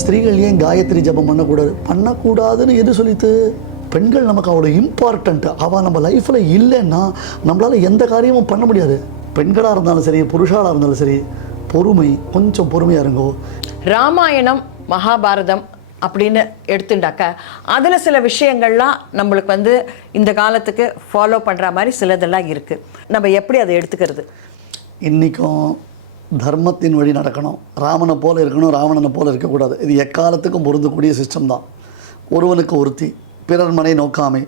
ஸ்திரீகள் ஏன் காயத்ரி ஜபம் பண்ணக்கூடாதுன்னு எது சொல்லித்து? பெண்கள் நமக்கு அவ்வளோ இம்பார்ட்டண்ட். அவள் நம்ம லைஃப்பில் இல்லைன்னா நம்மளால் எந்த காரியமும் பண்ண முடியாது. பெண்களாக இருந்தாலும் சரி, புருஷாலாக இருந்தாலும் சரி, பொறுமை, கொஞ்சம் பொறுமையாக இருங்கோ. ராமாயணம், மகாபாரதம் அப்படின்னு எடுத்துட்டாக்க அதில் சில விஷயங்கள்லாம் நம்மளுக்கு இந்த காலத்துக்கு ஃபாலோ பண்ணுற மாதிரி சிலதெல்லாம் இருக்குது. நம்ம எப்படி அதை எடுத்துக்கிறது? இன்றைக்கும் தர்மத்தின் வழி நடக்கணும், ராமனை போல் இருக்கணும், ராவணனை போல் இருக்கக்கூடாது. இது எக்காலத்துக்கும் பொருந்தக்கூடிய சிஸ்டம் தான். ஒருவனுக்கு ஒருத்தி, பிறர் மனை நோக்காமை,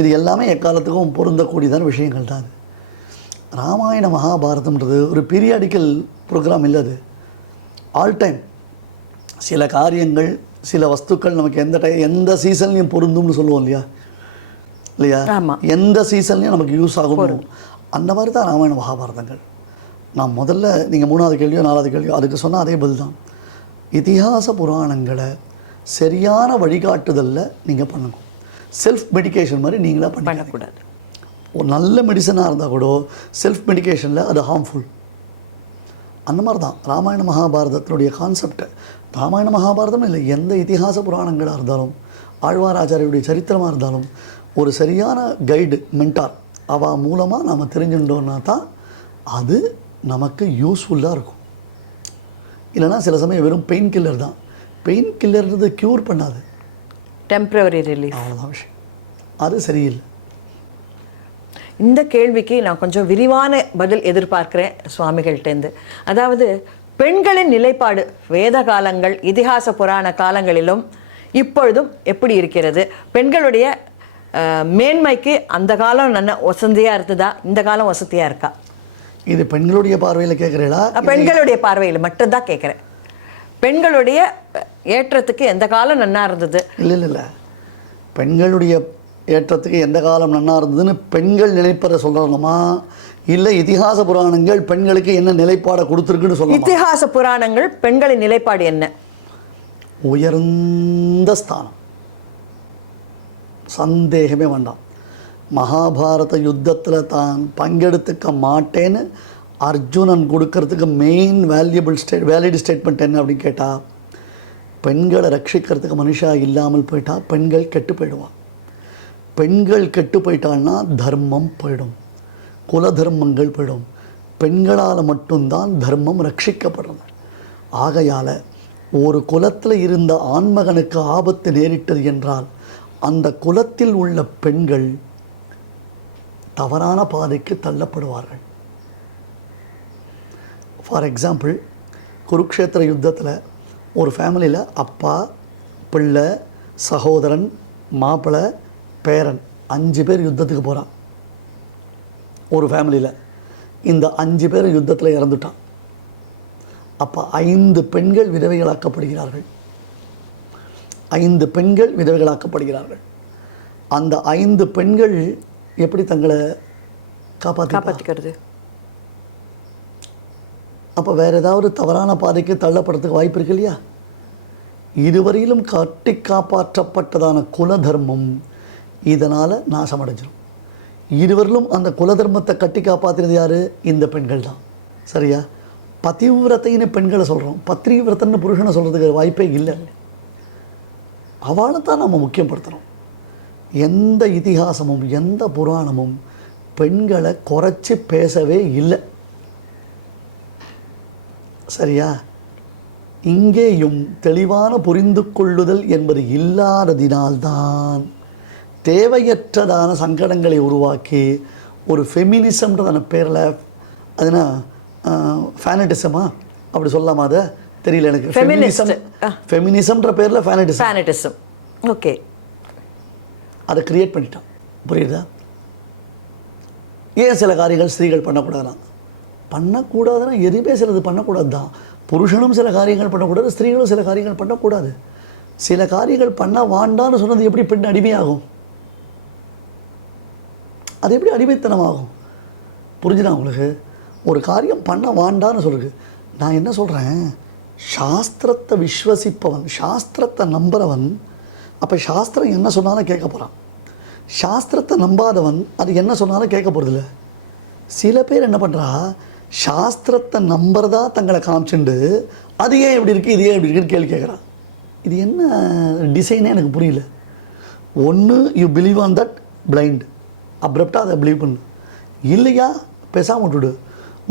இது எல்லாமே எக்காலத்துக்கும் பொருந்தக்கூடியதான விஷயங்கள் தான். அது ராமாயண மகாபாரதம்ன்றது ஒரு பீரியாடிக்கல் ப்ரோக்ராம் இல்லை, அது ஆல் டைம். சில காரியங்கள், சில வஸ்துக்கள் நமக்கு எந்த சீசன்லையும் பொருந்தும்னு சொல்லுவோம் இல்லையா? எந்த சீசன்லையும் நமக்கு யூஸ் ஆகும். அந்த மாதிரி தான் ராமாயண மகாபாரதங்கள். நான் முதல்ல நீங்கள் 3வது கேள்வியோ 4வது கேள்வியோ அதுக்கு சொன்னால் அதே பதில் தான். இதிகாச புராணங்களை சரியான வழிகாட்டுதலில் நீங்கள் பண்ணணும். செல்ஃப் மெடிக்கேஷன் மாதிரி நீங்களாக பண்ணக்கூடாது. ஒரு நல்ல மெடிசனாக இருந்தால் கூட செல்ஃப் மெடிக்கேஷனில் அது ஹார்ம்ஃபுல். அந்த மாதிரி தான் ராமாயண மகாபாரதத்தினுடைய கான்செப்ட். ராமாயண மகாபாரதம் இல்லை, எந்த இதிகாச புராணங்களாக இருந்தாலும், ஆழ்வார் ஆச்சாரியுடைய சரித்திரமாக இருந்தாலும், ஒரு சரியான கைடு, மென்டார் அவள் மூலமாக நாம் தெரிஞ்சுட்டோன்னா தான் அது நமக்கு யூஸ்ஃபுல்லாக இருக்கும். இல்லைனா சில சமயம் வெறும் பெயின் கில்லர் தான். பெயின் கில்லர்ன்றது க்யூர் பண்ணாது, டெம்பரரி ரிலீஃப், அவ்வளோதான் விஷயம். அது சரியில்லை. இந்த கேள்விக்கு நான் கொஞ்சம் விரிவான பதில் எதிர்பார்க்கிறேன் சுவாமிகள்கிட்டேருந்து. அதாவது பெண்களின் நிலைப்பாடு வேத காலங்கள், இதிகாச புராண காலங்களிலும் இப்பொழுதும் எப்படி இருக்கிறது? பெண்களுடைய மேன்மைக்கு அந்த காலம் நல்ல வசதியாக இருந்ததா, இந்த காலம் வசதியாக இருக்கா? இது பெண்களுடைய பார்வையில் கேட்குறீங்களா? பெண்களுடைய பார்வையில் மட்டும்தான் கேட்குறேன். பெண்களுடைய ஏற்றத்துக்கு எந்த காலம் நன்னா இருந்தது? இல்லை, பெண்களுடைய ஏற்றத்துக்கு எந்த காலம் நன்னா இருந்ததுன்னு பெண்கள் நிலைப்பதை சொல்லணுமா, இல்லை இதிகாச புராணங்கள் பெண்களுக்கு என்ன நிலைப்பாடை கொடுத்துருக்குன்னு சொல்லணும்? இதிகாச புராணங்கள் பெண்களின் நிலைப்பாடு என்ன? உயர்ந்த ஸ்தானம், சந்தேகமே வேண்டாம். மகாபாரத யுத்தத்தில் தான் பங்கெடுத்துக்க மாட்டேன்னு அர்ஜுனன் கொடுக்கறதுக்கு மெயின் வேலிட் ஸ்டேட்மெண்ட் என்ன அப்படின்னு கேட்டால், பெண்களை ரட்சிக்கிறதுக்கு மனுஷா இல்லாமல் போயிட்டால் பெண்கள் கெட்டு போயிடுவான். பெண்கள் கெட்டு போயிட்டான்னா தர்மம் போயிடும், குல தர்மங்கள் போயிடும். பெண்களால் மட்டும்தான் தர்மம் ரட்சிக்கப்படுறது. ஆகையால் ஒரு குலத்தில் இருந்த ஆண்மகனுக்கு ஆபத்து நேரிட்டது என்றால் அந்த குலத்தில் உள்ள பெண்கள் தவறான பாதைக்கு தள்ளப்படுவார்கள். ஃபார் எக்ஸாம்பிள், குருக்ஷேத்திர யுத்தத்தில் ஒரு ஃபேமிலியில் அப்பா, பிள்ளை, சகோதரன், மாப்பிள்ளை, பேரன் 5 பேர் யுத்தத்துக்கு போகிறான். ஒரு ஃபேமிலியில் இந்த 5 பேர் யுத்தத்தில் இறந்துட்டான். அப்போ 5 பெண்கள் விதவைகளாக்கப்படுகிறார்கள். 5 பெண்கள் விதவைகளாக்கப்படுகிறார்கள். அந்த 5 பெண்கள் எப்படி தங்களை காப்பாற்றிக்கிறது? அப்போ வேறு ஏதாவது தவறான பாதைக்கு தள்ளப்படுறதுக்கு வாய்ப்பு இருக்கு இல்லையா? இதுவரையிலும் கட்டி காப்பாற்றப்பட்டதான குல தர்மம் இதனால் நாசமடைஞ்சிடும். இருவரிலும் அந்த குல தர்மத்தை கட்டி காப்பாற்றினது யார்? இந்த பெண்கள் தான். சரியா? பதிவிரத்தைன்னு பெண்களை சொல்கிறோம், பத்ரிவிரத்தன்னு புருஷனை சொல்கிறதுக்கு வாய்ப்பே இல்லை. அவளை தான் நம்ம முக்கியப்படுத்துகிறோம். எந்த இதிகாசமும் எந்த புராணமும் பெண்களை குறைச்சி பேசவே இல்லை. சரியா? இங்கேயும் தெளிவான புரிந்து கொள்ளுதல் என்பது இல்லாததினால்தான் தேவையற்றதான சங்கடங்களை உருவாக்கி ஒரு ஃபெமினிசம்ன்றதான பேரில், அதுனா ஃபேனட்டிசமா அப்படி சொல்லலாமா? அதை தெரியல எனக்கு. ஃபெமினிசம்ன்ற பேரில் ஃபேனட்டிசம் ஓகே, அதை கிரியேட் பண்ணிட்டான். புரியுதா? ஏன் சில காரியங்கள் ஸ்திரீகள் பண்ணக்கூடாதுன்னா எதுவுமே சிலது பண்ணக்கூடாது தான். புருஷனும் சில காரியங்கள் பண்ணக்கூடாது, ஸ்திரீகளும் சில காரியங்கள் பண்ணக்கூடாது. சில காரியங்கள் பண்ண வாண்டான்னு சொன்னது எப்படி பெண் அடிமையாகும்? அது எப்படி அடிமைத்தனமாகும்? புரிஞ்சுதா உங்களுக்கு? ஒரு காரியம் பண்ண வாண்டான்னு சொல்லுது. நான் என்ன சொல்கிறேன், சாஸ்திரத்தை விஸ்வசிப்பவன், சாஸ்திரத்தை நம்புறவன், அப்போ சாஸ்திரம் என்ன சொன்னாலும் கேட்க போகிறான். சாஸ்திரத்தை நம்பாதவன் அது என்ன சொன்னாலும் கேட்க போகிறதில்ல. சில பேர் என்ன பண்ணுறா, சாஸ்திரத்தை நம்புறதா தங்களை காமிச்சுண்டு அது ஏன் இப்படி இருக்குது, இது ஏன் இப்படி இருக்குன்னு கேள்வி கேட்குறான். இது என்ன டிசைனே எனக்கு புரியல. ஒன்று you believe on that blind, அப்ரப்டாக அதை பிலீவ் பண்ணு, இல்லையா பேசாமல் விட்டுடு.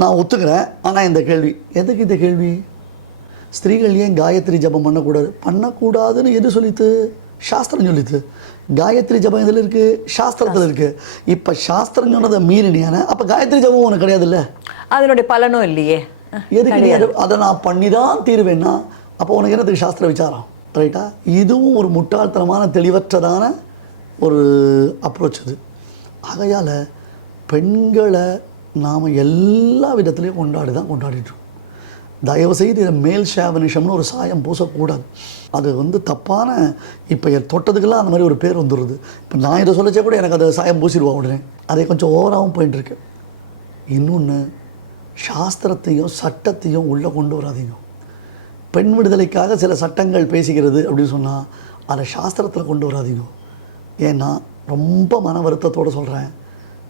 நான் ஒத்துக்கிறேன். ஆனால் இந்த கேள்வி எதுக்கு? இந்த கேள்வி ஸ்திரீகள் ஏன் காயத்ரி ஜபம் பண்ணக்கூடாது? பண்ணக்கூடாதுன்னு எது சொல்லித்து? சாஸ்திரம் சொல்லித்து. காயத்ரி ஜபம் இதில் இருக்குது, சாஸ்திரத்தில் இருக்குது. இப்போ சாஸ்திரம் சொன்னதை மீறினியான அப்போ காயத்ரி ஜபம் உனக்கு கிடையாதுல்ல, அதனுடைய பலனும் இல்லையே. எதுக்கு நீ அதை நான் பண்ணி தான் தீருவேன்னா அப்போ உனக்கு என்னத்துக்கு சாஸ்திர விசாரம்? ரைட்டா? இதுவும் ஒரு முட்டாள்தனமான தெளிவற்றதான ஒரு அப்ரோச் இது. ஆகையால் பெண்களை நாம் எல்லா விதத்துலேயும் கொண்டாடிட்டுருக்கோம். தயவுசெய்து இதை மேல் ஷாவனிஷம்னு ஒரு சாயம் பூசக்கூடாது. அது தப்பான, இப்போ தொட்டதுக்கெல்லாம் அந்த மாதிரி ஒரு பேர் வந்துடுது. இப்போ நான் இதை சொல்லச்சே கூட எனக்கு அதை சாயம் பூசிடுவா உடனே. அதை கொஞ்சம் ஓவராகவும் போயிட்டுருக்கு. இன்னொன்று, சாஸ்திரத்தையும் சட்டத்தையும் உள்ளே கொண்டு வராதீங்க. பெண் விடுதலைக்காக சில சட்டங்கள் பேசுகிறது அப்படின்னு சொன்னால் அதை சாஸ்திரத்தில் கொண்டு வராதீங்க. ஏன்னா ரொம்ப மன வருத்தத்தோடு சொல்கிறேன்,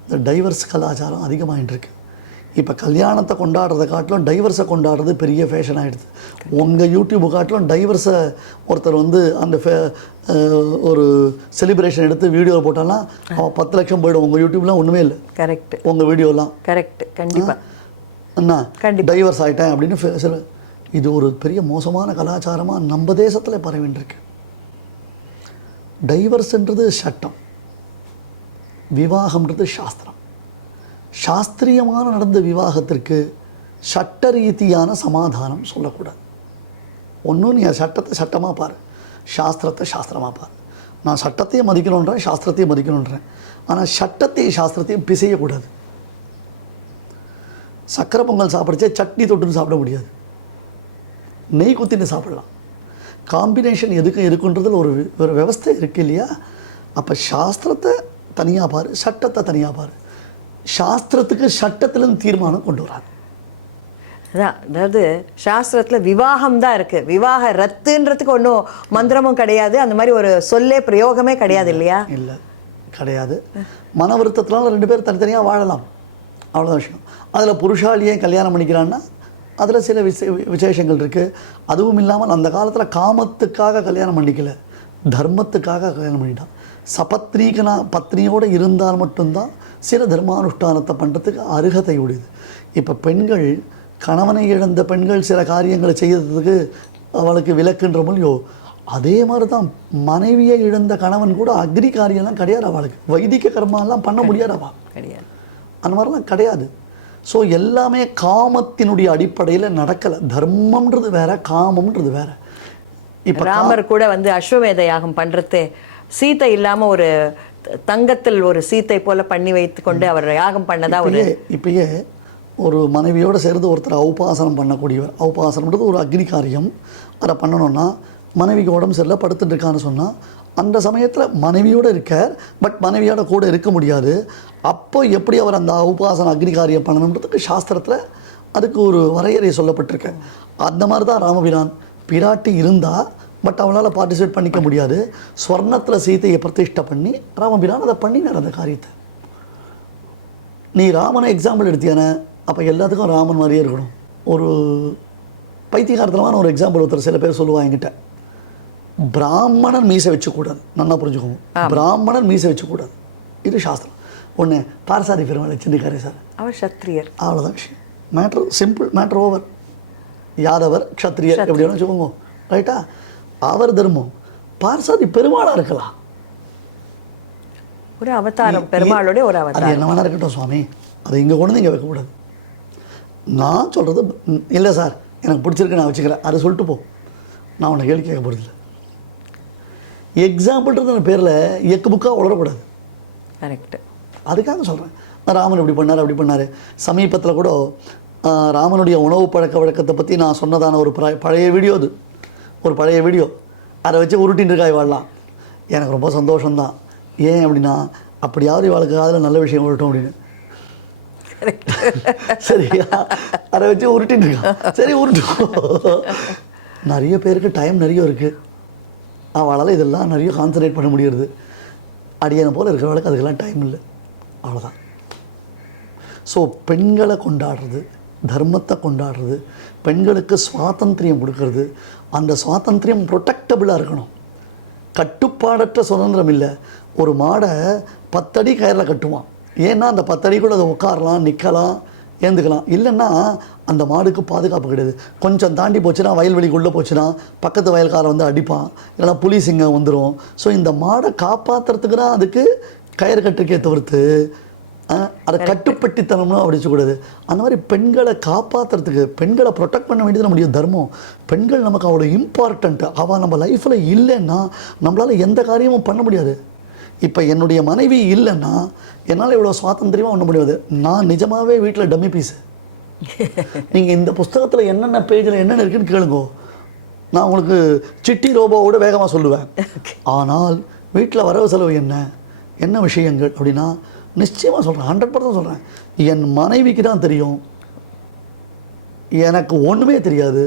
இந்த டைவர்ஸ் கலாச்சாரம் அதிகமாகிட்டு இருக்கு. இப்போ கல்யாணத்தை கொண்டாடுறதை காட்டிலும் டைவர்ஸை கொண்டாடுறது பெரிய ஃபேஷன் ஆகிடுது. உங்கள் யூடியூபை காட்டிலும் டைவர்ஸை ஒருத்தர் அந்த ஒரு செலிப்ரேஷன் எடுத்து வீடியோவில் போட்டாலாம் அவன் 10 லட்சம் போய்டும். உங்கள் யூடியூப்லாம் ஒன்றுமே இல்லை. கரெக்ட். உங்கள் வீடியோலாம் கரெக்ட். கண்டிப்பாக அண்ணா டைவர்ஸ் ஆகிட்டேன் அப்படின்னு. இது ஒரு பெரிய மோசமான கலாச்சாரமாக நம்ம தேசத்தில் பரவின்றிருக்கு. டைவர்ஸ்ன்றது சட்டம், விவாகம்ன்றது சாஸ்திரம். சாஸ்திரியமான நடந்த விவாகத்திற்கு சட்ட ரீதியான சமாதானம் சொல்லக்கூடாது. ஒன்றும் நீ சட்டத்தை சட்டமாக பாரு, சாஸ்திரத்தை சாஸ்திரமாக பாரு. நான் சட்டத்தையும் மதிக்கணுன்றேன், சாஸ்திரத்தையும் மதிக்கணுன்றேன். ஆனால் சட்டத்தையும் சாஸ்திரத்தையும் பிசையக்கூடாது. சக்கரை பொங்கல் சாப்பிட்றச்சே சட்னி தொட்டுன்னு சாப்பிட முடியாது, நெய் குத்தின்னு சாப்பிடலாம். காம்பினேஷன் எதுக்கும் இருக்குன்றதில் ஒரு விவஸ்தை இருக்குது இல்லையா? அப்போ சாஸ்திரத்தை தனியாக பாரு, சட்டத்தை தனியாக பாரு. சாஸ்திரத்துக்கு சட்டத்திலும் தீர்மானம் கொண்டு வராது. அதாவது சாஸ்திரத்தில் விவாகம் தான் இருக்குது, விவாக ரத்துன்றதுக்கு ஒன்றும் மந்திரமும் கிடையாது, அந்த மாதிரி ஒரு சொல்லே பிரயோகமே கிடையாது இல்லையா? இல்லை, கிடையாது. மன வருத்தத்தினால 2 பேர் தனித்தனியாக வாழலாம், அவ்வளோதான் விஷயம். அதில் புருஷாலியே கல்யாணம் பண்ணிக்கிறான்னா அதில் சில விசேஷங்கள் இருக்குது. அதுவும் இல்லாமல் அந்த காலத்தில் காமத்துக்காக கல்யாணம் பண்ணிக்கல, தர்மத்துக்காக கல்யாணம் பண்ணிட்டான். சபத்ரீகனா பத்னியோடு இருந்தால் மட்டும்தான் சில தர்மானுஷ்டானத்தை பண்ணுறதுக்கு அருகதை உடையது. இப்போ பெண்கள், கணவனை இழந்த பெண்கள் சில காரியங்களை செய்யறதுக்கு அவளுக்கு விலக்குன்ற மொழியோ, அதே மாதிரி தான் மனைவியை இழந்த கணவன் கூட அக்னி காரியம்லாம் கிடையாது அவளுக்கு, வைதிக கர்மாலாம் பண்ண முடியாது அவள் கிடையாது, அந்த மாதிரிலாம் கிடையாது. ஸோ எல்லாமே காமத்தினுடைய அடிப்படையில் நடக்கலை. தர்மம்ன்றது வேற, காமம்ன்றது வேற. இப்போ ராமர் கூட அஸ்வமேத யாகம் பண்ணுறது சீத்தை இல்லாமல் ஒரு தங்கத்தில் ஒரு சீத்தை போல பண்ணி வைத்து கொண்டு அவர் யாகம் பண்ணதா ஒரு. இப்பயே ஒரு மனைவியோடு சேர்ந்து ஒருத்தர் உபாசனம் பண்ணக்கூடியவர். உபாசனம்ன்றது ஒரு அக்னி காரியம். அதை பண்ணணும்னா மனைவிக்கு உடம்பு சரியில்லை படுத்துட்டு இருக்கான்னு சொன்னால் அந்த சமயத்தில் மனைவியோடு இருக்கார், பட் மனைவியோட கூட இருக்க முடியாது. அப்போ எப்படி அவர் அந்த உபாசன அக்னி காரியம் பண்ணணுன்றதுக்கு சாஸ்திரத்தில் அதுக்கு ஒரு வரையறை சொல்லப்பட்டிருக்கு. அந்த மாதிரி தான் ராமபிரான். பிராட்டி இருந்தால் பட் அவளால் பார்ட்டிசிபேட் பண்ணிக்க முடியாது. ஸ்வர்ணத்தில் சீதையை பிரதிஷ்டை பண்ணி ராமபிரான் அதை பண்ணினார் அந்த காரியத்தை. நீ ராமனை எக்ஸாம்பிள் எடுத்தியானே, அப்போ எல்லாத்துக்கும் ராமன் மாதிரியே இருக்கணும். ஒரு பைத்தியகாரத்தனமான ஒரு எக்ஸாம்பிள் ஒருத்தர் சில பேர் சொல்லுவாங்க என்கிட்ட, பிராமணன் மீசை வச்சுக்கூடாது. நல்லா புரிஞ்சுக்கோங்க, பிராமணன் மீசை வச்சுக்கூடாது, இது சாஸ்திரம். ஒன்று பார்சாதி பெருமாள் வச்சுருக்காரு சார், அவர் சத்திரியர், அவ்வளோதான் விஷயம். Matter simple, matter over. யாதவர் க்ஷத்ரியர் எப்படி வேணும் வச்சுக்கோங்க, ரைட்டா? அவர் தர்மம். பார்சாதி பெருமாளாக இருக்கலாம், ஒரு அவதாரம், பெருமாளுடைய ஒரு அவதாரம். அது என்ன வேணா இருக்கட்டும் சுவாமி, அதை இங்கே கொண்டு வந்து இங்கே வைக்கக்கூடாது. நான் சொல்கிறது இல்லை சார், எனக்கு பிடிச்சிருக்கு நான் வச்சுக்கிறேன், அதை சொல்லிட்டு போ, நான் உன்னை கேள்வி கேட்க போகிறதில்ல. எக்ஸாம்பிள்ன்றது பேரில் எக்கு புக்காக உளரக்கூடாது. கரெக்டு. அதுக்காக சொல்கிறேன். ராமன் இப்படி பண்ணார் அப்படி பண்ணார். சமீபத்தில் கூட ராமனுடைய உணவு பழக்க வழக்கத்தை பற்றி நான் சொன்னதான ஒரு பழைய வீடியோ, அது ஒரு பழைய வீடியோ, அதை வச்சு உருட்டின்னு இருக்காய் வாழலாம். எனக்கு ரொம்ப சந்தோஷம்தான். ஏன் அப்படின்னா, அப்படியாவது இவாளுக்கு அதில் நல்ல விஷயம் உருட்டும் அப்படின்னு. சரியா? அதை வச்சு உருட்டின்னு இருக்கான். சரி உருட்டும். நிறைய பேருக்கு டைம் நிறைய இருக்குது, அவளால் இதெல்லாம் நிறைய கான்சன்ட்ரேட் பண்ண முடியுது. அடியனை போல் இருக்கிறவளுக்கு அதுக்கெல்லாம் டைம் இல்லை, அவ்வளோதான். ஸோ பெண்களை கொண்டாடுறது, தர்மத்தை கொண்டாடுறது, பெண்களுக்கு சுவாதந்திரியம் கொடுக்கறது. அந்த சுவாதந்திரியம் ப்ரொடெக்டபிளாக இருக்கணும். கட்டுப்பாடற்ற சுதந்திரம் இல்லை. ஒரு மாடை 10 அடி கயிறில் கட்டுவான். ஏன்னா அந்த 10 அடிக்குள்ள அதை உட்காரலாம், நிற்கலாம், ஏந்துக்கலாம். இல்லைன்னா அந்த மாடுக்கு பாதுகாப்பு கிடையாது. கொஞ்சம் தாண்டி போச்சுன்னா, வயல்வெளிக்குள்ளே போச்சுன்னா பக்கத்து வயல்காரன் வந்து அடிப்பான், இல்லைனா புலி சிங்கம் வந்துடும். ஸோ இந்த மாடை காப்பாற்றுறதுக்கு தான் அதுக்கு கயிறு கட்டுக்கே தவிர்த்து அதை கட்டுப்பட்டித்தனம்னு அடிச்சக்கூடாது. அந்த மாதிரி பெண்களை காப்பாற்றுறதுக்கு, பெண்களை ப்ரொடெக்ட் பண்ண வேண்டியது நம்முடைய தர்மம். பெண்கள் நமக்கு அவ்வளோ இம்பார்ட்டண்ட்டு. அவள் நம்ம லைஃப்பில் இல்லைன்னா நம்மளால் எந்த காரியமும் பண்ண முடியாது. இப்போ என்னுடைய மனைவி இல்லைன்னா என்னால் இவ்வளோ சுவாதந்திரமாக பண்ண முடியாது. நான் நிஜமாகவே வீட்டில் டம்மி பீஸு. நீங்கள் இந்த புஸ்தகத்தில் என்னென்ன பேஜில் என்னென்ன இருக்குன்னு கேளுங்கோ, நான் உங்களுக்கு சிட்டி ரோபோவோட வேகமாக சொல்லுவேன். ஆனால் வீட்டில் வரவு செலவு என்ன விஷயங்கள் அப்படின்னா நிச்சயமாக சொல்கிறேன், 100% சொல்கிறேன். என் மனைவிக்கு தான் தெரியும், எனக்கு ஒன்றுமே தெரியாது.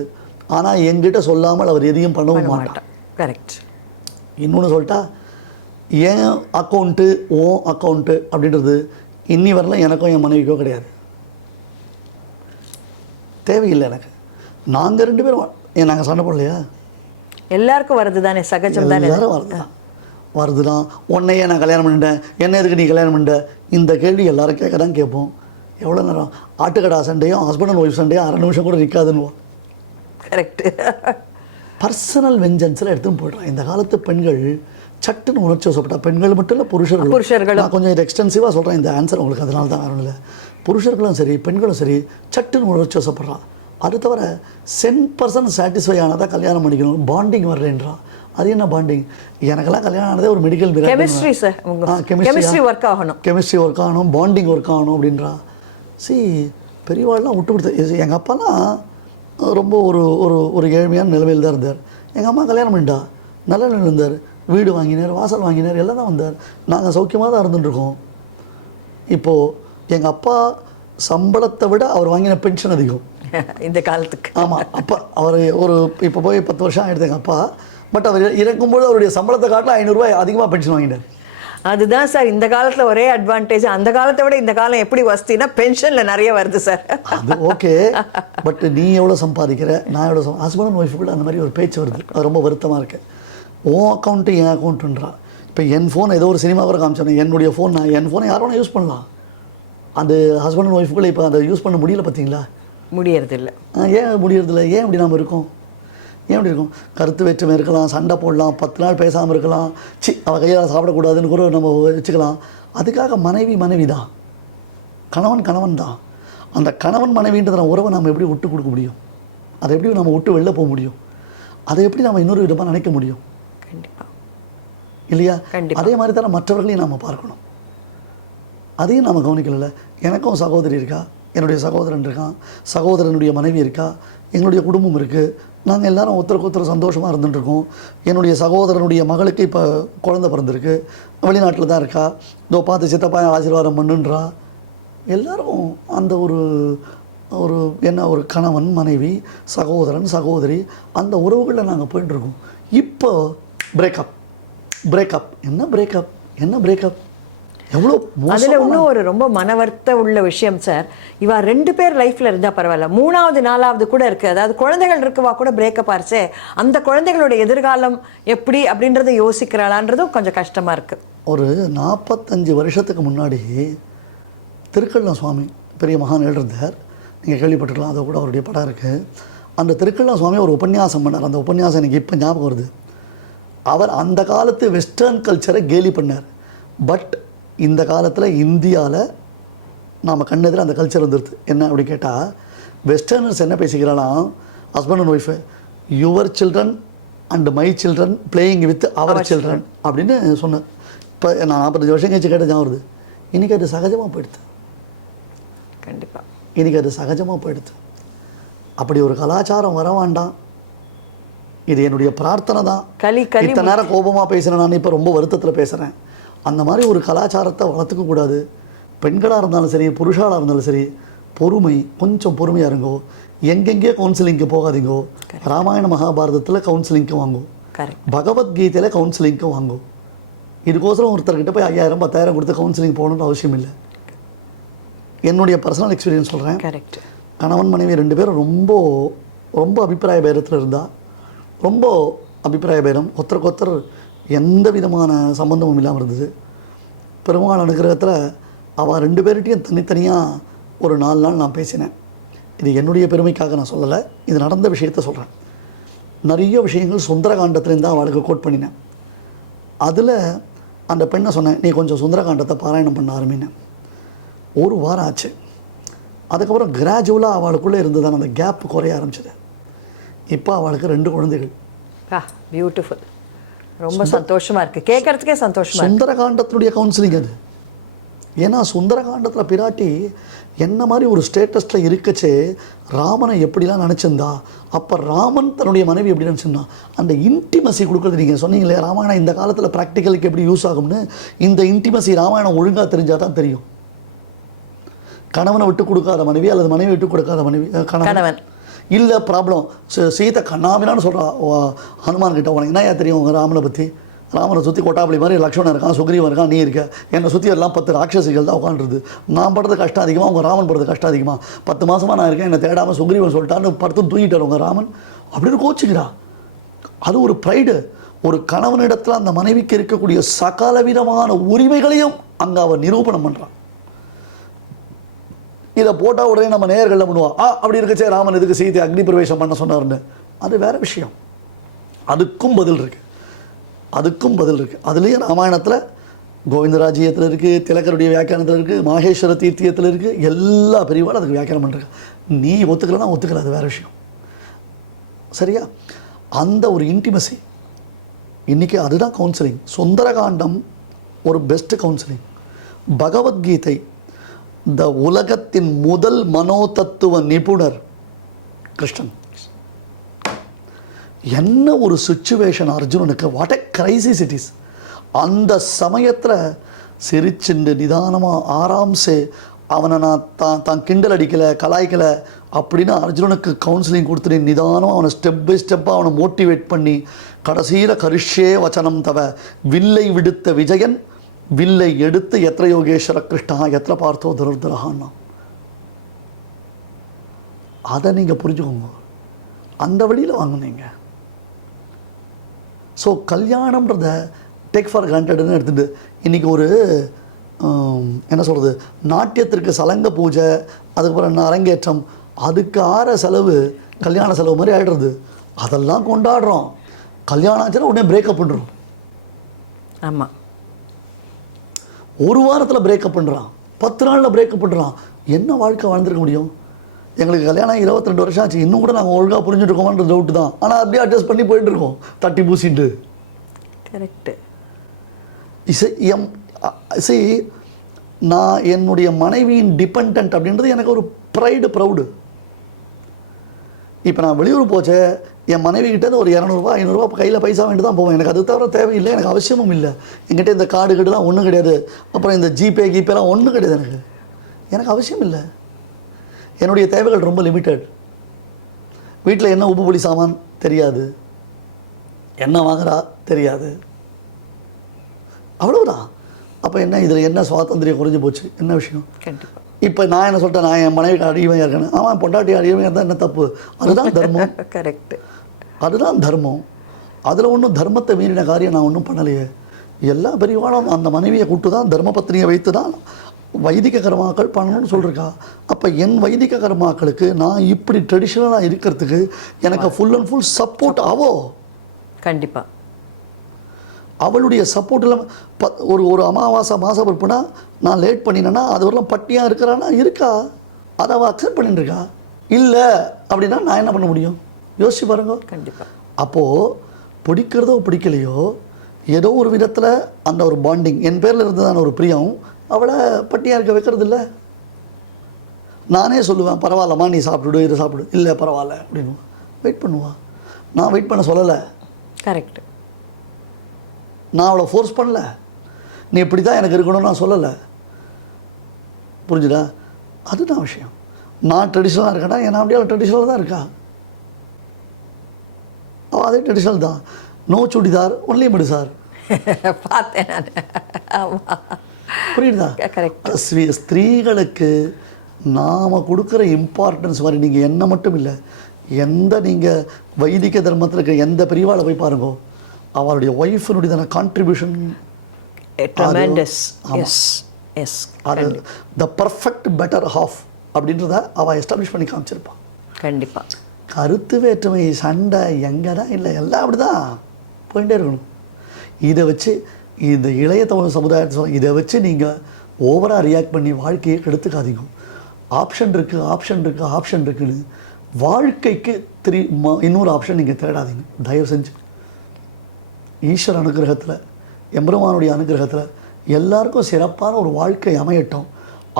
ஆனால் என்கிட்ட சொல்லாமல் அவர் எதையும் பண்ணவும் மாட்டார். கரெக்ட். இன்னொன்று சொல்லிட்டா, என் அக்கௌண்ட்டு ஓன் அக்கௌண்ட்டு அப்படின்றது இன்னி வரலாம் எனக்கும் என் மனைவிக்கோ கிடையாது. தேவையில்லை எனக்கு. நாங்கள் 2 பேரும் நாங்கள் சண்டை போடலையா? எல்லாருக்கும் வருது தானே, சகஜம் தானே. எல்லாரும் வருதுதான். உன்னையே நான் கல்யாணம் பண்ணிட்டேன், என்ன எதுக்கு நீ கல்யாணம் பண்ணிட்ட? இந்த கேள்வி எல்லாரும் கேட்க தான் கேட்போம். எவ்வளோ நேரம் ஆட்டுக்கடா சண்டையும் ஹஸ்பண்ட் அண்ட் ஒய்ஃப் சண்டையும் 1/2 நிமிஷம் கூட நிற்காதுன்னுவோம். கரெக்ட். பர்சனல் வெஞ்சன்ஸில் எடுத்துன்னு போய்ட்றான். இந்த காலத்து பெண்கள் சட்டுன்னு உணர்ச்சி வசப்பட்டா, பெண்கள் மட்டும் இல்லை, புருஷர்கள். நான் கொஞ்சம் இது எக்ஸ்டென்சிவாக சொல்கிறேன் இந்த ஆன்சர் உங்களுக்கு, அதனால தான் வேறு இல்லை. புருஷர்களும் சரி பெண்களும் சரி சட்டுன்னு உணர்ச்சி வசப்படுறான். அது தவிர 10% சாட்டிஸ்ஃபை ஆனதான் கல்யாணம் பண்ணிக்கணும், பாண்டிங் வரலன்றான். அது என்ன பாண்டிங்? எனக்கெல்லாம் கல்யாணம் ஆனதே ஒரு medical chemistry sir, chemistry work ஆகணும், பாண்டிங் ஒர்க் ஆகணும் அப்படின்றா. பெரியவாள்லாம் விட்டு கொடுத்து. எங்கள் அப்பாலாம் ரொம்ப ஒரு ஏழ்மையான நிலைமையில் தான் இருந்தார். எங்கள் அம்மா கல்யாணம் பண்ணிட்டா, நல்ல நிலையில் இருந்தார், வீடு வாங்கினார், வாசல் வாங்கினார், எல்லாம் தான் வந்தார். நாங்கள் சௌக்கியமாக தான் இருந்துட்டுருக்கோம். இப்போது எங்கள் அப்பா சம்பளத்தை விட அவர் வாங்கின பென்ஷன் அதிகம் இந்த காலத்துக்கு. ஆமாம். அப்போ அவர் இப்போ போய் 10 வருஷம் ஆகிடுது எங்கள் அப்பா. பட் அவர் இறக்கும்போது அவருடைய சம்பளத்தை காட்டில் 500 ரூபாய் அதிகமாக பென்ஷன் வாங்கிட்டார். அதுதான் சார் இந்த காலத்தில் ஒரே அட்வான்டேஜ். அந்த காலத்தை விட இந்த காலம் எப்படி வசதினா பென்ஷனில் நிறைய வருது சார். அது ஓகே. பட் நீ எவ்வளோ சம்பாதிக்கிற, நான் எவ்வளோ ஹஸ்பண்ட் அண்ட் ஒய்ஃபு கூட அந்த மாதிரி ஒரு பேச்சு வருது. அது ரொம்ப வருத்தமாக இருக்கு. உன் அக்கௌண்ட்டு என் அக்கௌண்ட்டுன்றா. இப்போ என் ஃபோன் ஏதோ ஒரு சினிமா கூட காமிச்சோன்னே என்னுடைய ஃபோன், நான் என் ஃபோனை யாரும் யூஸ் பண்ணலாம். அந்த ஹஸ்பண்ட் அண்ட் ஒய்ஃபுக்குள்ளே இப்போ அதை யூஸ் பண்ண முடியல. பார்த்தீங்களா? முடியறதில்ல. ஏன் முடியறதில்ல? ஏன் இப்படி நாம் இருக்கோம்? ஏன் இப்படி இருக்கும்? கருத்து வேற்றுமை இருக்கலாம், சண்டை போடலாம், 10 நாள் பேசாமல் இருக்கலாம், அவள் கையால் சாப்பிடக்கூடாதுன்னு கூட நம்ம வச்சுக்கலாம். அதுக்காக மனைவி தான், கணவன் தான். அந்த கணவன் மனைவின்ற உறவை நம்ம எப்படி விட்டு கொடுக்க முடியும்? அதை எப்படி நம்ம விட்டு வெளில போக முடியும்? அதை எப்படி நம்ம இன்னொரு விதமாக நினைக்க முடியும்? கண்டிப்பாக இல்லையா? அதே மாதிரி தானே மற்றவர்களையும் நாம் பார்க்கணும். அதையும் நாம் கவனிக்கல. எனக்கும் சகோதரி இருக்கா, என்னுடைய சகோதரன் இருக்கான், சகோதரனுடைய மனைவி இருக்கா, எங்களுடைய குடும்பம் இருக்குது. நாங்கள் எல்லோரும் ஒருத்தருக்கு சந்தோஷமாக இருந்துட்டுருக்கோம். என்னுடைய சகோதரனுடைய மகளுக்கு இப்போ குழந்தை பிறந்திருக்கு, வெளிநாட்டில் தான் இருக்கா. இதோ பார்த்து சித்தப்பா ஆசீர்வாதம் பண்ணுன்றா. எல்லோரும் அந்த ஒரு கணவன் மனைவி, சகோதரன் சகோதரி, அந்த உறவுகளில் நாங்கள் போயிட்டுருக்கோம். இப்போ பிரேக்கப் என்ன பிரேக்கப் எவ்வளோ. அதில் இன்னும் ஒரு ரொம்ப மனவர்த்த உள்ள விஷயம் சார், இவா 2 பேர் லைஃப்பில் இருந்தால் பரவாயில்ல, 3வது 4வது கூட இருக்குது. அதாவது குழந்தைகள் இருக்குவா கூட பிரேக்கப் ஆச்சு, அந்த குழந்தைகளோட எதிர்காலம் எப்படி அப்படின்றத யோசிக்கிறாளான்றதும் கொஞ்சம் கஷ்டமாக இருக்குது. ஒரு 45 வருஷத்துக்கு முன்னாடி திருக்கள்ளம் சுவாமி பெரிய மகான் எழுந்தார். நீங்கள் கேள்விப்பட்டிருக்கலாம், அதை கூட அவருடைய படம் இருக்குது. அந்த திருக்கள்ளம் சுவாமி ஒரு உபன்யாசம் பண்ணார். அந்த உபன்யாசம் எனக்கு இப்போ ஞாபகம் வருது. அவர் அந்த காலத்து வெஸ்டர்ன் கல்ச்சரை கேலி பண்ணார். பட் இந்த காலத்தில் இந்தியாவில் நாம் கண்ணெதில் அந்த கல்ச்சர் வந்துடுது. என்ன அப்படி கேட்டால், வெஸ்டர்னர்ஸ் என்ன பேசிக்கிறானா, husband and wife, your children and my children playing with our children அப்படின்னு சொன்னேன். இப்போ நான் 45 வருஷம் கழிச்சு கேட்ட ஞாபகம் வருது. இன்றைக்கி அது சகஜமாக போயிடுது. கண்டிப்பாக இன்றைக்கி அது சகஜமாக போயிடுது. அப்படி ஒரு கலாச்சாரம் வர வேண்டாம். இது என்னுடைய பிரார்த்தனை தான். இத்தனை நேரம் கோபமாக பேசுகிறேன், நான் இப்போ ரொம்ப வருத்தத்தில் பேசுகிறேன். அந்த மாதிரி ஒரு கலாச்சாரத்தை வளர்த்துக்க கூடாது. பெண்களாக இருந்தாலும் சரி, புருஷாளாக இருந்தாலும் சரி, கொஞ்சம் பொறுமையாக இருங்கோ. எங்கெங்கே கவுன்சிலிங்க்கு போகாதீங்கோ. ராமாயண மகாபாரதத்தில் கவுன்சிலிங்க்கு வாங்கும், பகவத்கீதையில் கவுன்சிலிங்க்கு வாங்கும். இதுக்கோசரம் ஒருத்தர்கிட்ட போய் 5000 10,000 கொடுத்து கவுன்சிலிங் போகணுன்னு அவசியம் இல்லை. என்னுடைய பர்சனல் எக்ஸ்பீரியன்ஸ் சொல்கிறேன். கரெக்ட். கணவன் மனைவி 2 பேரும் ரொம்ப ரொம்ப அபிப்பிராய பேரத்தில் இருந்தால், ரொம்ப அபிப்பிராய பேரம், ஒருத்தருக்கு ஒருத்தர் எந்த விதமான சம்பந்தமும் இல்லாமல் இருந்தது. பெருமாள் அனுகிரகத்தில் அவள் 2 பேர்கிட்டையும் தனித்தனியாக ஒரு 4 நாள் நான் பேசினேன். இது என்னுடைய பெருமைக்காக நான் சொல்லலை, இது நடந்த விஷயத்த சொல்கிறேன். நிறைய விஷயங்கள் சுந்தரகாண்டத்துலேருந்து தான் அவளுக்கு கோட் பண்ணினேன். அதில் அந்த பெண்ணை சொன்னேன், நீ கொஞ்சம் சுந்தரகாண்டத்தை பாராயணம் பண்ண ஆரம்பினேன். 1 வாரம் ஆச்சு. அதுக்கப்புறம் கிராஜுவலாக அவளுக்குள்ளே இருந்ததான அந்த கேப் குறைய ஆரம்பிச்சது. இப்போ அவளுக்கு 2 குழந்தைகள். பியூட்டிஃபுல். ரொம்ப சந்தோஷமாக இருக்குது, கேட்குறதுக்கே சந்தோஷமாக. சுந்தரகாண்டத்தினுடைய கவுன்சிலிங் அது. ஏன்னா சுந்தரகாண்டத்தில் பிராட்டி என்ன மாதிரி ஒரு ஸ்டேட்டஸில் இருக்கச்சே ராமனை எப்படிலாம் நினச்சிருந்தா, அப்போ ராமன் தன்னுடைய மனைவி எப்படி நினச்சிருந்தா, அந்த இன்டிமசி கொடுக்குறது. நீங்கள் சொன்னீங்களே ராமாயணம் இந்த காலத்தில் ப்ராக்டிக்கலுக்கு எப்படி யூஸ் ஆகும்னு, இந்த இன்டிமசி ராமாயணம் ஒழுங்காக தெரிஞ்சால் தான் தெரியும். கணவனை விட்டு கொடுக்காத மனைவி அல்லது மனைவி விட்டு கொடுக்காத மனைவி கணவன் இல்லை ப்ராப்ளம். சீதை கண்ணாமினான்னு சொல்கிறா ஹனுமான் கிட்ட, உனக்கு என்ன தெரியும் உங்கள் ராமனை பற்றி? ராமனை சுற்றி கொட்டாப்பளி மாதிரி லக்ஷ்மணன் இருக்கான், சுக்ரீவன் இருக்கான், நீ இருக்க. என்னை சுற்றி எல்லாம் 10 ராட்சசிகள் தான் உட்காந்துருது. நான் படுறது கஷ்டம் அதிகமாக, உங்கள் ராமன் படுறது கஷ்டம் அதிகமாக. 10 மாதமாக நான் இருக்கேன், என்னை தேடாமல் சுக்ரீவன் சொல்லிட்டான்னு படுத்து தூங்கிட்டார் உங்கள் ராமன் அப்படின்னு கோச்சிக்கிறா. அது ஒரு ப்ரைடு. ஒரு கணவனிடத்தில் அந்த மனைவிக்கு இருக்கக்கூடிய சகலவிதமான உரிமைகளையும் அங்கே அவர் நிரூபணம் பண்ணுறான். இதை போட்டால் உடனே நம்ம நேயர்களில் பண்ணுவோம், அப்படி இருக்கச்சே ராமன் எதுக்கு சீதை அக்னி பிரவேசம் பண்ண சொன்னார்னு. அது வேற விஷயம். அதுக்கும் பதில் இருக்குது, அதுக்கும் பதில் இருக்குது. அதுலேயும் ராமாயணத்தில் கோவிந்தராஜ்யத்தில் இருக்குது, திலகருடைய வியாக்கியானத்தில் இருக்குது, மாகேஸ்வர தீர்த்தியத்தில் இருக்குது. எல்லா பிரிவாலும் அதுக்கு வியாக்கியானம் பண்ணுறாங்க. நீ ஒத்துக்கலன்னா ஒத்துக்கல, அது வேறு விஷயம். சரியா? அந்த ஒரு இன்டிமசி இன்றைக்கி அதுதான் கவுன்சிலிங். சுந்தரகாண்டம் ஒரு பெஸ்ட் கவுன்சிலிங். பகவத்கீதை இந்த உலகத்தின் முதல் மனோதத்துவ நிபுணர் கிருஷ்ணன். என்ன ஒரு சிச்சுவேஷன் அர்ஜுனனுக்கு, what a crisis it is. அந்த சமயத்தில் சிரிச்சுண்டு நிதானமாக ஆராம்சே அவனை நான் தான் கிண்டல் அடிக்கலை கலாய்க்கலை அப்படின்னு அர்ஜுனனுக்கு கவுன்சிலிங் கொடுத்துட்டு நிதானமாக அவனை ஸ்டெப் பை ஸ்டெப்பாக அவனை மோட்டிவேட் பண்ணி கடைசியில் கரிஷ்யே வச்சனம் தவ வில்லை விடுத்த விஜயன் வில்லை எடுத்து எத்திர யோகேஸ்வர கிருஷ்ணா எத்திர பார்த்தோ துரதுரஹான்னா. அதை நீங்கள் புரிஞ்சுக்கோங்க, அந்த வழியில் வாங்கினீங்க. ஸோ கல்யாணம்ன்றத டேக் ஃபார் கிராண்டட்னு எடுத்துகிட்டு இன்றைக்கி ஒரு என்ன சொல்கிறது, நாட்டியத்திற்கு சலங்க பூஜை, அதுக்கப்புறம் என்ன அரங்கேற்றம், அதுக்கு ஆற செலவு கல்யாண செலவு மாதிரி ஆகிடுறது. அதெல்லாம் கொண்டாடுறோம். கல்யாணம் ஆச்சுன்னா உடனே பிரேக்கப் பண்ணுறோம். ஆமாம், 1 வாரத்தில் பிரேக்கப் பண்ணுறான், 10 நாளில் பிரேக்கப் பண்ணுறான். என்ன வாழ்க்கை வாழ்ந்துருக்க முடியும்? எங்களுக்கு கல்யாணம் 22 வருஷம் ஆச்சு, இன்னும் கூட நாங்கள் ஒழுங்காக புரிஞ்சுட்டுருக்கோமான்ற டவுட்டு தான். ஆனால் அப்படியே அட்ஜஸ்ட் பண்ணி போயிட்டுருக்கோம், தட்டி பூசிட்டு. கரெக்டு. இசை நான் என்னுடைய மனைவியின் டிபெண்ட் அப்படின்றது எனக்கு ஒரு ப்ரௌடு. இப்போ நான் வெளியூர் போச்சே, என் மனைவி கிட்டே ஒரு 200 500 கையில் பைசா வேண்டி தான் போவேன். எனக்கு அது தவிர தேவையில்லை, எனக்கு அவசியமும் இல்லை. என்கிட்ட இந்த கார்டு கிட்டலாம் ஒன்றும் கிடையாது, அப்புறம் இந்த ஜிபேலாம் ஒன்றும் கிடையாது. எனக்கு அவசியம் இல்லை. என்னுடைய தேவைகள் ரொம்ப லிமிட்டட். வீட்டில் என்ன உப்பு புளி சாமான் தெரியாது, என்ன வாங்குறா தெரியாது, அவ்வளவுதான். அப்போ என்ன இதில் என்ன சுவாதந்திரியம் குறைஞ்சி போச்சு? என்ன விஷயம்? கண்டிப்பாக. இப்போ நான் என்ன சொல்லிட்டேன், நான் என் மனைவிக்கு அடிமையாக இருக்கேன்னு. ஆமாம், பொண்டாட்டி அடிமையாக இருந்தால் என்ன தப்பு? அதுதான் தர்மம். கரெக்டு, அதுதான் தர்மம். அதில் ஒன்றும் தர்மத்தை மீறின காரியம் நான் ஒன்றும் பண்ணலையே. எல்லா பெரியவாளும் அந்த மனைவியை கூப்பிட்டு தான் தர்ம பத்தினியை வைத்து தான் வைதிக கர்மாக்கள் பண்ணணும்னு சொல்லியிருக்கா. அப்போ என் வைதிக கர்மாக்களுக்கு நான் இப்படி ட்ரெடிஷ்னலாக இருக்கிறதுக்கு எனக்கு ஃபுல் அண்ட் ஃபுல் சப்போர்ட் ஆவோ. கண்டிப்பாக. அவளுடைய சப்போர்ட் இல்லாமல் ஒரு அமாவாசை மாதம் பிறப்புனா நான் லேட் பண்ணினேன்னா அது வரலாம் பட்டியாக இருக்கிறான்னா இருக்கா, அதை அவள் அக்செப்ட் பண்ணிட்டுருக்கா. இல்லை அப்படின்னா நான் என்ன பண்ண முடியும்? யோசிச்சு பாருங்க. கண்டிப்பாக. அப்போது பிடிக்கிறதோ பிடிக்கலையோ ஏதோ ஒரு விதத்தில் அந்த ஒரு பாண்டிங் என் பேரில் இருந்ததான ஒரு பிரியம் அவளை பட்டியாக இருக்க வைக்கிறது இல்லை. நானே சொல்லுவேன், பரவாயில்லம்மா நீ சாப்பிடு, இதை சாப்பிடு. இல்லை பரவாயில்ல அப்படின்னு வெயிட் பண்ணுவாள். நான் வெயிட் பண்ண சொல்லலை. கரெக்டு. நான் அவளை ஃபோர்ஸ் பண்ணல, நீ இப்படி தான் எனக்கு இருக்கணும்னு நான் சொல்லலை. புரிஞ்சுதா? அதுதான் விஷயம். நான் ட்ரெடிஷ்னலாக இருக்கேன்னா என் அப்படியே ட்ரெடிஷ்னலாக தான் இருக்கா. அவள் அதே ட்ரெடிஷ்னல் தான். நோ சுடிதார் ஒன்லி மடி சார் பார்த்தேன் நான். புரியுதா? கரெக்ட். ஸ்திரீகளுக்கு நாம் கொடுக்குற இம்பார்ட்டன்ஸ் மாதிரி நீங்கள் என்ன மட்டும் இல்லை, எந்த நீங்கள் வைதிக தர்மத்தில் இருக்க எந்த பிரிவாளை போய் பாருங்கோ, அவருடைய ஒய்ஃபினுடைய கான்ட்ரிபியூஷன் அது த பர்ஃபெக்ட் பெட்டர் ஹாஃப் அப்படின்றத அவள் எஸ்டாப்ளிஷ் பண்ணி காமிச்சிருப்பான். கண்டிப்பாக கருத்து வேற்றுமை சண்டை எங்கே தான் இல்லை, எல்லாம் அப்படி தான் போயிட்டே இருக்கணும். இதை வச்சு இந்த இளைய தமிழ் சமுதாயத்தை சொல்ல, இதை வச்சு நீங்கள் ஓவராக ரியாக்ட் பண்ணி வாழ்க்கையை கெடுத்துக்காதீங்க. ஆப்ஷன் இருக்குது ஆப்ஷன் இருக்குது ஆப்ஷன் இருக்குன்னு வாழ்க்கைக்கு இன்னொரு ஆப்ஷன் நீங்கள் தேடாதீங்க தயவு செஞ்சு. ஈஸ்வர அனுகிரகத்தில், எம்பெருமானுடைய அனுகிரகத்தில் எல்லாருக்கும் சிறப்பான ஒரு வாழ்க்கை அமையட்டும்.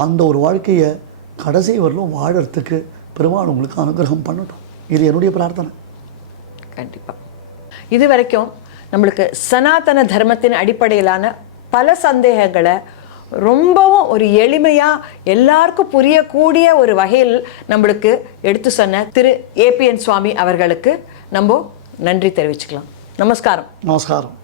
அந்த ஒரு வாழ்க்கையை கடைசி வரலும் வாழறதுக்கு பெருமாள் உங்களுக்கு அனுகிரகம் பண்ணட்டும். இது என்னுடைய பிரார்த்தனை. கண்டிப்பாக. இது வரைக்கும் நம்மளுக்கு சனாதன தர்மத்தின் அடிப்படையிலான பல சந்தேகங்களை ரொம்பவும் ஒரு எளிமையாக எல்லாருக்கும் புரியக்கூடிய ஒரு வகையில் நம்மளுக்கு எடுத்து சொன்ன திரு ஏபிஎன் சுவாமி அவர்களுக்கு நம்ம நன்றி தெரிவிச்சுக்கலாம். நமஸ்காரம். நமஸ்காரம்.